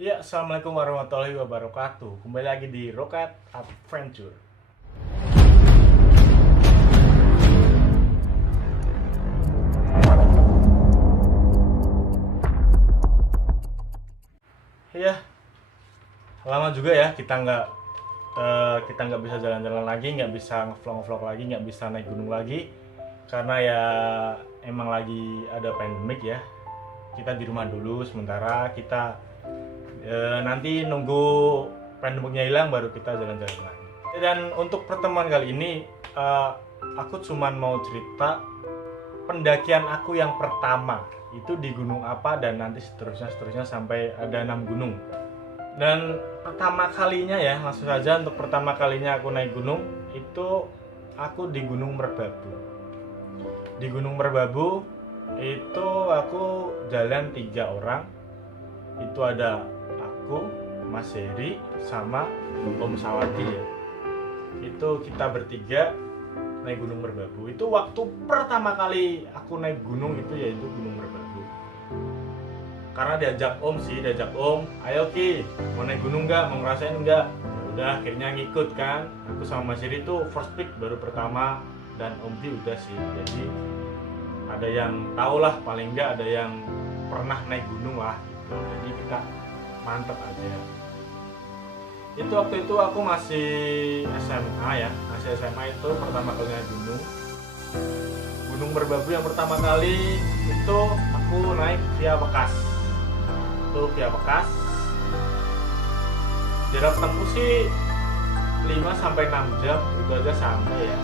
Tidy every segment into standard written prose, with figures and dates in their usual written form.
Ya, assalamualaikum warahmatullahi wabarakatuh. Kembali lagi di Rocket Adventure. Ya, lama juga ya kita nggak bisa jalan-jalan lagi, nggak bisa ngevlog lagi, nggak bisa naik gunung lagi, karena ya emang lagi ada pandemik ya. Kita di rumah dulu sementara kita nanti nunggu pandemiknya hilang baru kita jalan-jalan lagi. Dan untuk pertemuan kali ini aku cuman mau cerita pendakian aku yang pertama itu di gunung apa dan nanti seterusnya sampai ada 6 gunung. Dan pertama kalinya ya, langsung saja untuk pertama kalinya aku naik gunung itu aku di Gunung Merbabu. Di Gunung Merbabu itu aku jalan 3 orang. Itu ada aku, Mas Heri, sama Om Sawati ya. Itu kita bertiga naik Gunung Merbabu. Itu waktu pertama kali aku naik gunung itu yaitu Gunung Merbabu. Karena diajak Om, ayo Ki, mau naik gunung nggak, mau ngerasain nggak? Ya udah, akhirnya ngikut kan. Aku sama Mas Heri itu first pick baru pertama, dan Om Di udah sih. Jadi ada yang tahu lah, paling nggak ada yang pernah naik gunung lah gitu. Jadi kita mantep aja. Itu waktu itu aku masih SMA ya, masih SMA itu pertama kali naik gunung. Gunung Merbabu yang pertama kali itu aku naik via Bekas. Itu via Bekas. Jarak tempuh sih 5 sampai 6 jam itu aja sampai ya.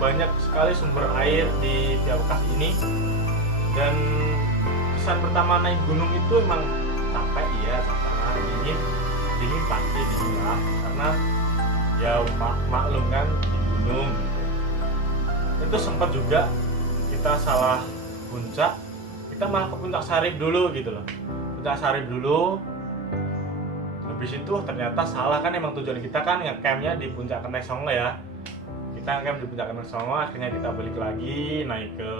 Banyak sekali sumber air di via Bekas ini. Dan kesan pertama naik gunung itu emang capek ya, karena dingin pasti dingin lah, karena ya maklum kan di gunung gitu. Itu sempat juga kita salah puncak, kita malah ke puncak Sarip dulu gitu loh. Puncak Sarip dulu, habis itu ternyata salah, kan emang tujuan kita kan ngecampnya di puncak Kendeng Songo ya. Kita ngecamp di puncak Kendeng Songo, akhirnya kita balik lagi naik ke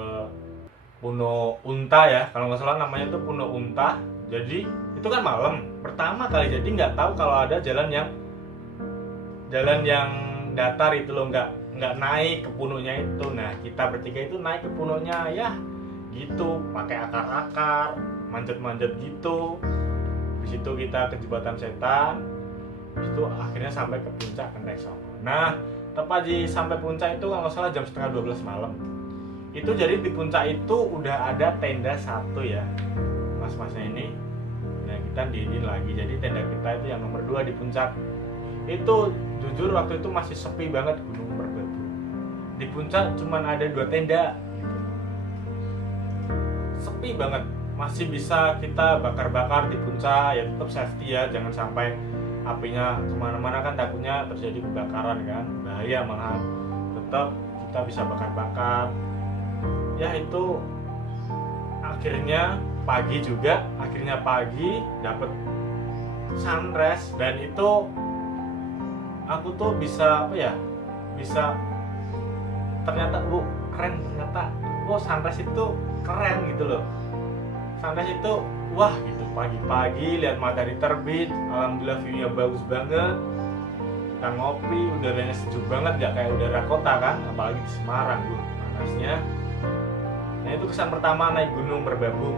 Puno Unta ya, kalau nggak salah namanya itu Puno Unta. Jadi itu kan malam pertama kali, jadi nggak tahu kalau ada jalan yang datar itu loh, nggak naik ke punonya itu. Nah kita bertiga itu naik ke punonya ya gitu, pakai akar-akar, manjat-manjat gitu. Di situ kita ke jembatan setan. Habis itu akhirnya sampai ke puncak Kendeng Songo. Nah tepat di sampai puncak itu kalau nggak salah jam setengah 12 malam. Itu jadi di puncak itu udah ada tenda satu ya, mas-masnya ini. Nah kita diri lagi, jadi tenda kita itu yang nomor 2 di puncak. Itu jujur waktu itu masih sepi banget Gunung Merbabu. Di puncak cuman ada 2 tenda gitu. Sepi banget, masih bisa kita bakar-bakar di puncak ya, tetap safety ya, jangan sampai apinya kemana-mana kan, takutnya terjadi kebakaran kan, bahaya malah. Tetap kita bisa bakar-bakar ya. Itu akhirnya pagi dapat sunrise, dan itu aku tuh bisa apa ya, bisa ternyata keren, ternyata sunrise itu keren gitu loh. Sunrise itu wah gitu, pagi-pagi lihat matahari terbit, alhamdulillah view-nya bagus banget. Kita ngopi, udaranya sejuk banget, gak kayak udara kota kan, apalagi di Semarang panasnya. Nah itu kesan pertama naik Gunung Merbabu.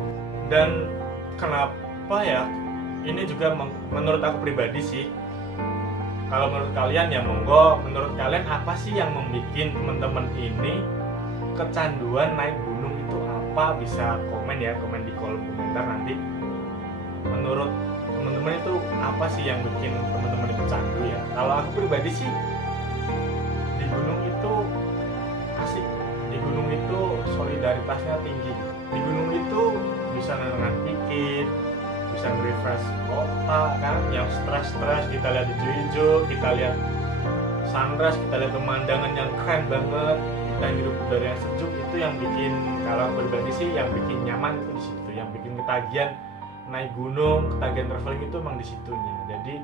Dan kenapa ya, ini juga menurut aku pribadi sih, kalau menurut kalian ya monggo, menurut kalian apa sih yang membuat teman-teman ini kecanduan naik gunung itu apa? Bisa komen ya, komen di kolom komentar nanti. Menurut teman-teman itu apa sih yang bikin teman-teman itu candu ya? Kalau aku pribadi sih, di gunung itu asik, di gunung itu solidaritasnya tinggi, di gunung itu bisa nenangkan pikir, bisa nge-refresh otak kan, yang stres-stres kita lihat hijau-hijau, kita lihat sunrise, kita lihat pemandangan yang keren banget, kita hirup udara yang sejuk. Itu yang bikin, kalau pribadi sih yang bikin nyaman itu di situ, yang bikin ketagihan naik gunung, ketagihan traveling itu emang di situnya. Jadi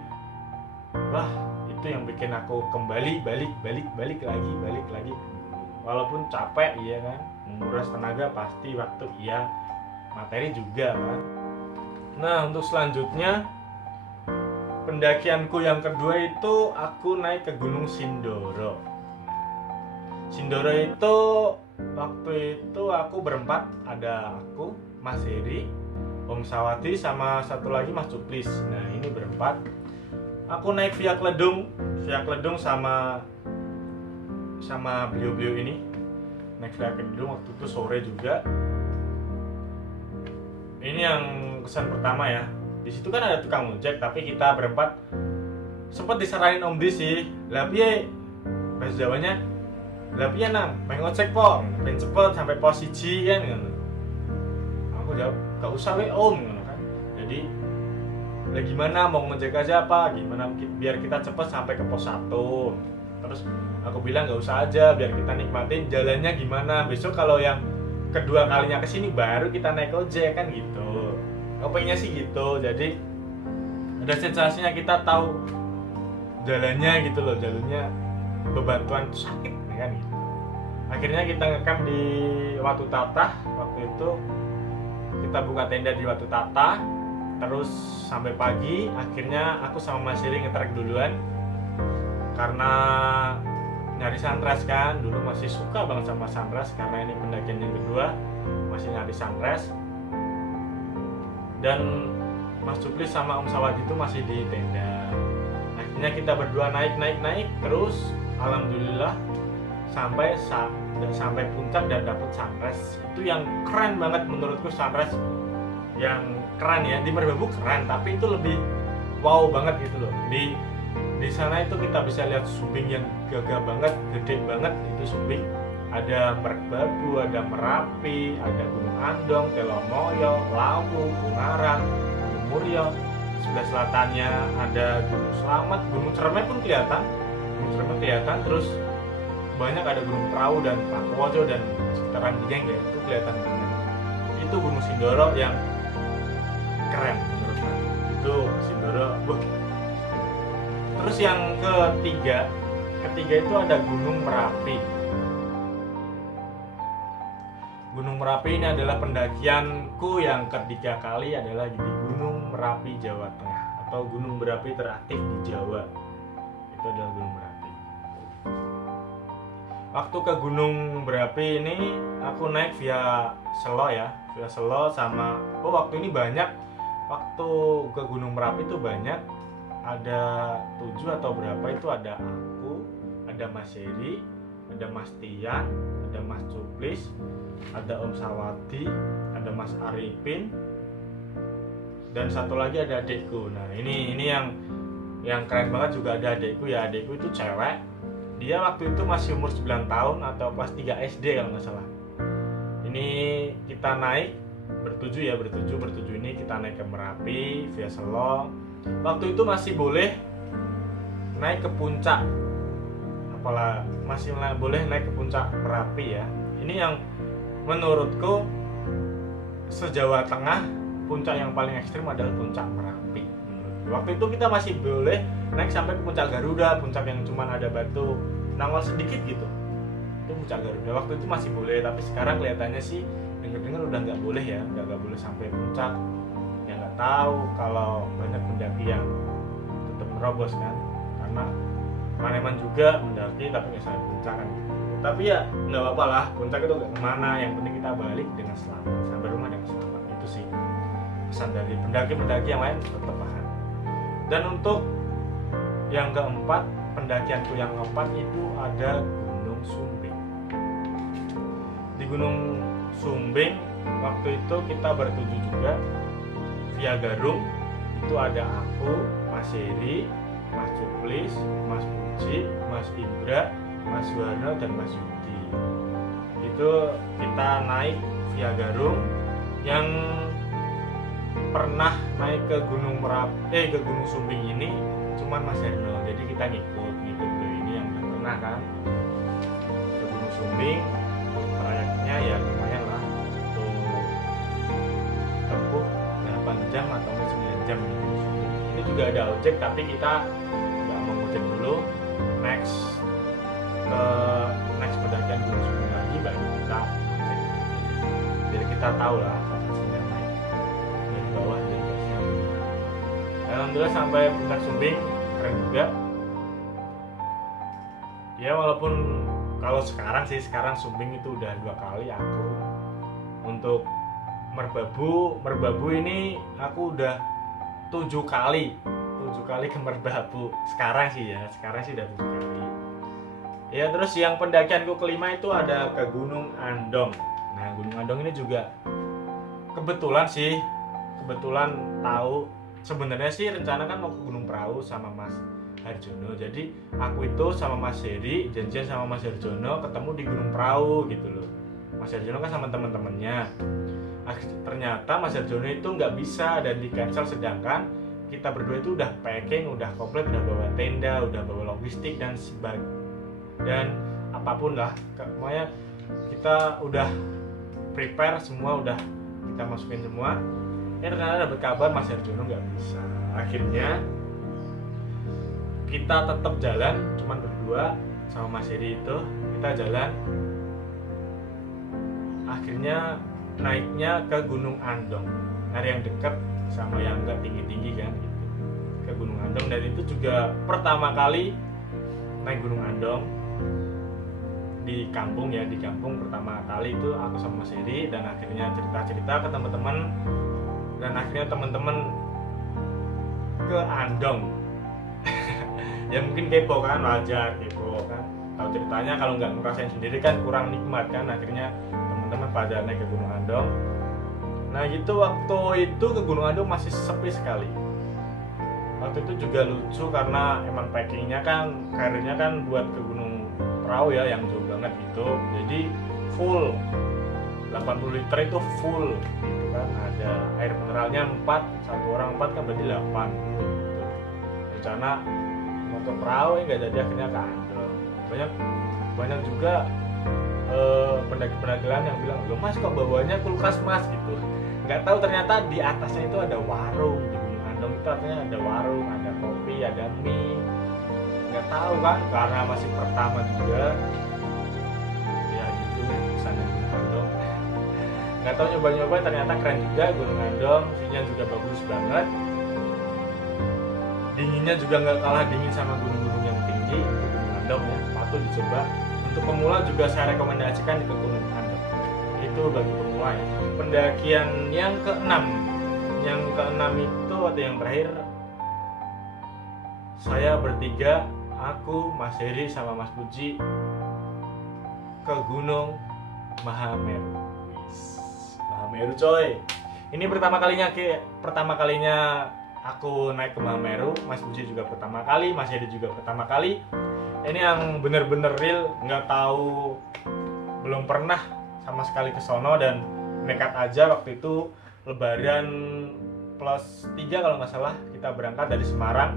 wah, itu yang bikin aku kembali balik lagi. Walaupun capek iya kan, menguras tenaga pasti, waktu iya, materi juga kan. Nah untuk selanjutnya pendakianku yang kedua itu aku naik ke Gunung Sindoro. Sindoro itu waktu itu aku berempat, ada aku, Mas Heri, Om Sawati, sama satu lagi Mas Cuplis. Nah ini berempat. Aku naik via Kledung sama beliau-beliau ini. Naik via Kledung waktu itu sore juga. Ini yang kesan pertama ya. Di situ kan ada tukang ojek, tapi kita berempat sempat diserahin Om Di sih. Lah piye? Bahasa Jawanya, lah piye nang? Pengen ojek po, pengen cepet sampai pos 1 kan ngono. Aku jawab, "Gak usah we Om," ngono kan. Jadi, lah gimana mau ngojek aja apa? Gimana biar kita cepet sampai ke pos 1. Terus aku bilang gak usah aja, biar kita nikmatin jalannya gimana. Besok kalau yang kedua kalinya kesini baru kita naik ojek kan gitu. Aku pengennya sih gitu. Jadi ada sensasinya, kita tahu jalannya gitu loh, jalurnya bebatuan itu sakit ya kan gitu. Akhirnya kita ngecamp di Watu Tata. Waktu itu kita buka tenda di Watu Tata, terus sampai pagi. Akhirnya aku sama Mas Heri ngetrek duluan karena nyari sunrise kan. Dulu masih suka banget sama sunrise, karena ini pendakian yang kedua, masih nyari sunrise. Dan Mas Cuplis sama Om Sawadi itu masih di tenda. Akhirnya kita berdua naik terus, alhamdulillah sampai puncak dan dapet sunrise. Itu yang keren banget menurutku, sunrise yang keren ya. Di Merbabu keren, tapi itu lebih wow banget gitu loh. Di sana itu kita bisa lihat Sumbing yang gagah banget, gede banget itu Sumbing. Ada Merbabu, ada Merapi, ada Gunung Andong, Telomoyo, Lawu, Ungaran, Gunung Muria. Sebelah selatannya ada Gunung Slamet, Gunung Cermai pun kelihatan. Terus banyak ada Gunung Perahu dan Pakuwojo dan sekitaran Dieng ya, itu kelihatan banget. Itu Gunung Sindoro yang keren menurut aku. Itu Sindoro. Terus yang ketiga itu ada Gunung Merapi. Gunung Merapi ini adalah pendakianku yang ketiga kali, adalah di Gunung Merapi, Jawa Tengah, atau gunung berapi teraktif di Jawa. Itu adalah Gunung Merapi. Waktu ke Gunung Merapi ini aku naik via Selo sama waktu ini banyak. Waktu ke Gunung Merapi itu banyak, ada 7 atau berapa itu, ada aku, ada Mas Heri, ada Mas Tian, ada Mas Cuplis, ada Om Sawadi, ada Mas Arifin, dan satu lagi ada adekku. Nah ini yang keren banget juga, ada adekku ya. Adekku itu cewek, dia waktu itu masih umur 9 tahun atau kelas 3 SD kalau nggak salah. Ini kita naik bertujuh ini kita naik ke Merapi via Selo. Waktu itu masih boleh naik ke puncak, masih boleh naik ke puncak Merapi ya. Ini yang menurutku se-Jawa Tengah puncak yang paling ekstrim adalah puncak Merapi. Waktu itu kita masih boleh naik sampai ke puncak Garuda, puncak yang cuma ada batu nangol sedikit gitu. Itu puncak Garuda. Waktu itu masih boleh, tapi sekarang kelihatannya sih dengar-dengar udah nggak boleh ya, udah nggak boleh sampai puncak. Ya nggak tahu, kalau banyak pendaki yang tetap merobos kan, karena Maneman juga mendaki tapi nggak sampai puncak kan gitu. Tapi ya nggak apa-apa lah, puncak itu nggak kemana, yang penting kita balik dengan selamat, sampai rumah dengan selamat. Itu sih pesan dari pendaki-pendaki yang lain, tetap paham. Dan untuk yang keempat, pendakianku yang keempat itu ada Gunung Sumbing. Di Gunung Sumbing waktu itu kita bertujuh juga via Garung. Itu ada aku, Mas Heri, Mas Cuplis, Mas Puji, Mas Indra, Mas Warno, dan Mas Yudi. Itu kita naik via Garung. Yang pernah naik ke Gunung ke Gunung Sumbing ini cuman Mas Herno. Jadi kita ngikut beliau ini yang udah pernah kan ke Gunung Sumbing. Trayeknya ya lumayan lah, untuk tempuh 8 jam atau 9 jam di Gunung Sumbing. Ini juga ada ojek, tapi kita nggak mau ojek dulu. Next pendakian Gunung Sumbing lagi baru kita ojek. Jadi kita tahu lah sensasinya naik dari bawah dan alhamdulillah sampai puncak Sumbing, keren juga. Ya walaupun kalau sekarang Sumbing itu udah 2 kali aku. Untuk Merbabu ini aku udah 7 kali ke Merbabu. Sekarang sih udah 7 kali. Ya terus yang pendakianku kelima itu ada ke Gunung Andong. Nah Gunung Andong ini juga kebetulan tahu. Sebenarnya sih rencana kan mau ke Gunung Prau sama Mas Harjono. Jadi aku itu sama Mas Heri janjian sama Mas Harjono ketemu di Gunung Prau gitu loh. Mas Harjono kan sama teman-temannya. Ternyata Mas Harjono itu nggak bisa dan di cancel, sedangkan kita berdua itu udah packing, udah komplit, udah bawa tenda, udah bawa logistik dan apapun lah. Pokoknya kita udah prepare semua, udah kita masukin semua. Ya ternyata dapat kabar Mas Harjono nggak bisa. Akhirnya kita tetap jalan, cuman berdua sama Mas Heri itu kita jalan. Akhirnya naiknya ke Gunung Andong, nyari yang dekat sama yang nggak tinggi-tinggi kan gitu. Ke Gunung Andong, dan itu juga pertama kali naik Gunung Andong di kampung pertama kali itu aku sama Mas Heri, dan akhirnya cerita-cerita ke teman-teman. Dan akhirnya teman-teman ke Andong. Ya mungkin kepo kan, wajar kepo kan. Tahu ceritanya, kalau nggak ngerasain sendiri kan kurang nikmat kan. Akhirnya teman-teman pada naik ke Gunung Andong. Nah gitu, waktu itu ke Gunung Andong masih sepi sekali. Waktu itu juga lucu karena emang packingnya kan, karirnya kan buat ke Gunung Prau ya, yang jauh banget gitu. Jadi full 80 liter itu full gitu kan. Ada air mineralnya 4, satu orang 4 kan berarti 8 gitu. Rencana mau ke Prau nggak jadi, akhirnya ke Andong. Banyak juga pendaki-pendaki lain yang bilang, "Loh Mas, kok bawanya kulkas Mas?" gitu. Nggak tahu ternyata di atasnya itu ada warung. Di Gunung Andong itu artinya ada warung, ada kopi, ada mie. Nggak tahu kan, karena masih pertama juga. Ya gitu sana Gunung Andong. Nggak tahu, nyoba-nyoba ternyata keren juga Gunung Andong. View-nya juga bagus banget. Dinginnya juga nggak kalah dingin sama gunung-gunung yang tinggi. Untuk Gunung Andong ya, patut dicoba. Untuk pemula juga saya rekomendasikan ke Gunung Andong. Itu bagi pemula ya. Pendakian yang ke-6. Yang ke-6 itu atau yang terakhir, saya bertiga, aku, Mas Heri sama Mas Puji, ke Gunung Mahameru. Mahameru coy. Ini pertama kalinya aku naik ke Mahameru. Mas Puji juga pertama kali, Mas Heri juga pertama kali. Ini yang bener-bener real, nggak tahu, belum pernah sama sekali ke sono, dan nekat aja. Waktu itu Lebaran +3 kalau nggak salah, kita berangkat dari Semarang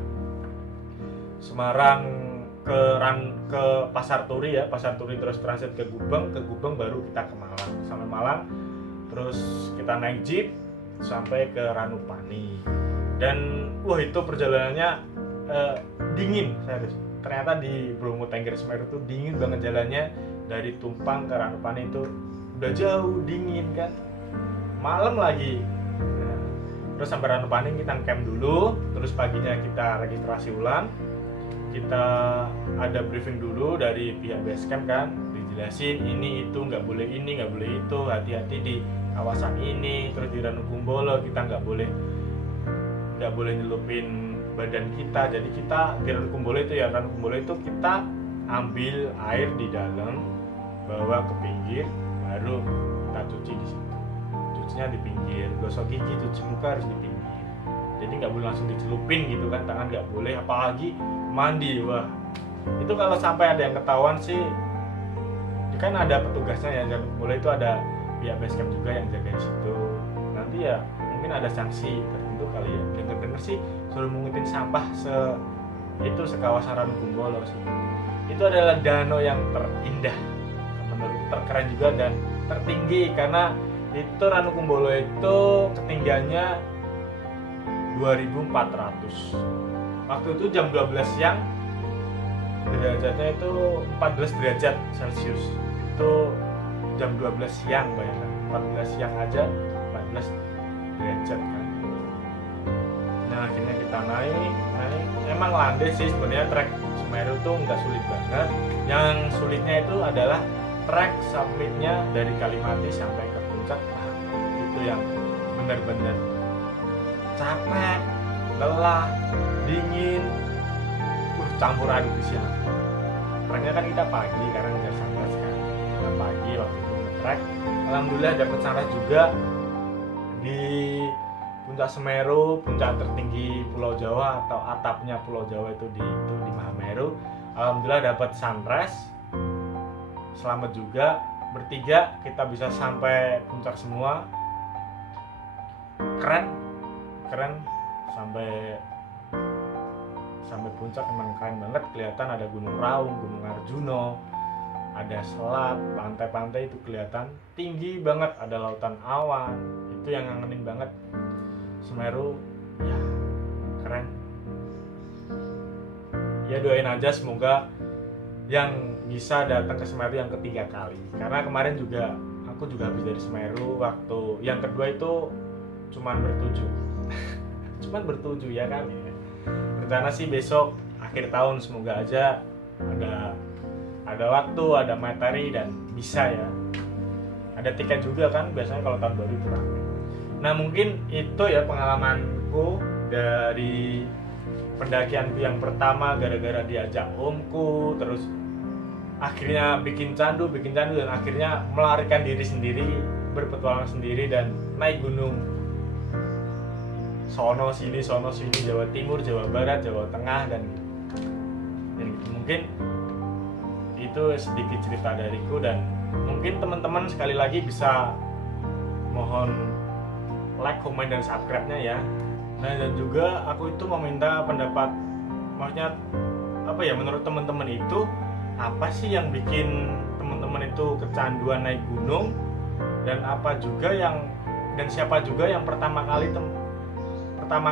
ke Pasar Turi ya, Pasar Turi terus transit ke Gubeng baru kita ke Malang. Sampai Malang terus kita naik jeep sampai ke Ranupani. Dan wah, itu perjalanannya dingin serius. Ternyata di Bromo Tengger Semeru itu dingin banget jalannya. Dari Tumpang ke Ranupani itu udah jauh, dingin kan, malam lagi. Nah, terus sampai Ranupani kita camp dulu, terus paginya kita registrasi ulang. Kita ada briefing dulu dari pihak base camp kan, dijelasin ini itu nggak boleh ini, nggak boleh itu, hati-hati di kawasan ini. Terus di Ranukumbolo kita nggak boleh nyelupin badan kita. Jadi kita di Ranukumbolo itu kita ambil air di dalam, bawa ke pinggir, baru kita cuci di situ. Cucinya di pinggir, gosok gigi, cuci muka harus di pinggir. Jadi nggak boleh langsung dicelupin gitu kan, tangan nggak boleh, apalagi mandi. Wah, itu kalau sampai ada yang ketahuan sih, kan ada petugasnya ya, dan boleh itu ada pihak base camp juga yang jaga di situ. Nanti ya mungkin ada sanksi tertentu kali ya. Dengar sih suruh mengutin sampah sekawasan Ranukumbolo sih. Itu adalah danau yang terindah, menurut terkeren juga dan tertinggi, karena itu Ranukumbolo itu ketinggiannya 2400. Waktu itu jam 12 siang, derajatnya itu 14 derajat Celcius. Itu jam 12 siang, bayangkan 14 siang aja 14 derajat kan. Nah akhirnya kita kita naik emang landai sih sebenarnya. Trek Semeru tuh nggak sulit banget, yang sulitnya itu adalah trek summitnya dari Kalimati sampai ke puncak. Itu yang bener-bener capek, lelah, dingin, campur aduk di siang. Treknya kan kita pagi karena ngejar sunrise kan, kita pagi waktu itu nge-trek. Alhamdulillah dapat sunrise juga di puncak Semeru, puncak tertinggi Pulau Jawa atau atapnya Pulau Jawa itu di Mahameru. Alhamdulillah dapat sunrise, selamat juga. Bertiga kita bisa sampai puncak semua, keren sampai puncak emang keren banget. Kelihatan ada Gunung Raung, Gunung Arjuno, ada Selat, pantai-pantai itu kelihatan tinggi banget, ada lautan awan. Itu yang ngangenin banget. Semeru ya keren. Ya doain aja semoga yang bisa datang ke Semeru yang ketiga kali, karena kemarin juga aku juga habis dari Semeru. Waktu yang kedua itu cuman bertujuh ya kan ya. Rencana sih besok akhir tahun, semoga aja ada waktu, ada materi dan bisa ya. Ada tiket juga kan biasanya kalau tahun baru itu rame. Nah mungkin itu ya pengalamanku dari pendakianku yang pertama, gara-gara diajak omku, terus akhirnya bikin candu dan akhirnya melarikan diri sendiri, berpetualang sendiri dan naik gunung sono sini, Jawa Timur, Jawa Barat, Jawa Tengah dan gitu. Mungkin itu sedikit cerita dariku, dan mungkin teman-teman sekali lagi bisa mohon like, komen, dan subscribe-nya ya. Nah dan juga aku itu mau minta pendapat, maksudnya apa ya, menurut teman-teman itu apa sih yang bikin teman-teman itu kecanduan naik gunung, dan siapa juga yang pertama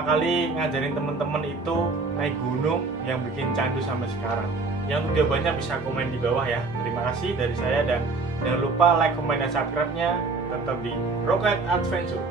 kali ngajarin teman-teman itu naik gunung yang bikin candu sampai sekarang. Yang jawabannya bisa komen di bawah ya. Terima kasih dari saya, dan jangan lupa like, komen, dan subscribe-nya tetap di Rocket Adventure.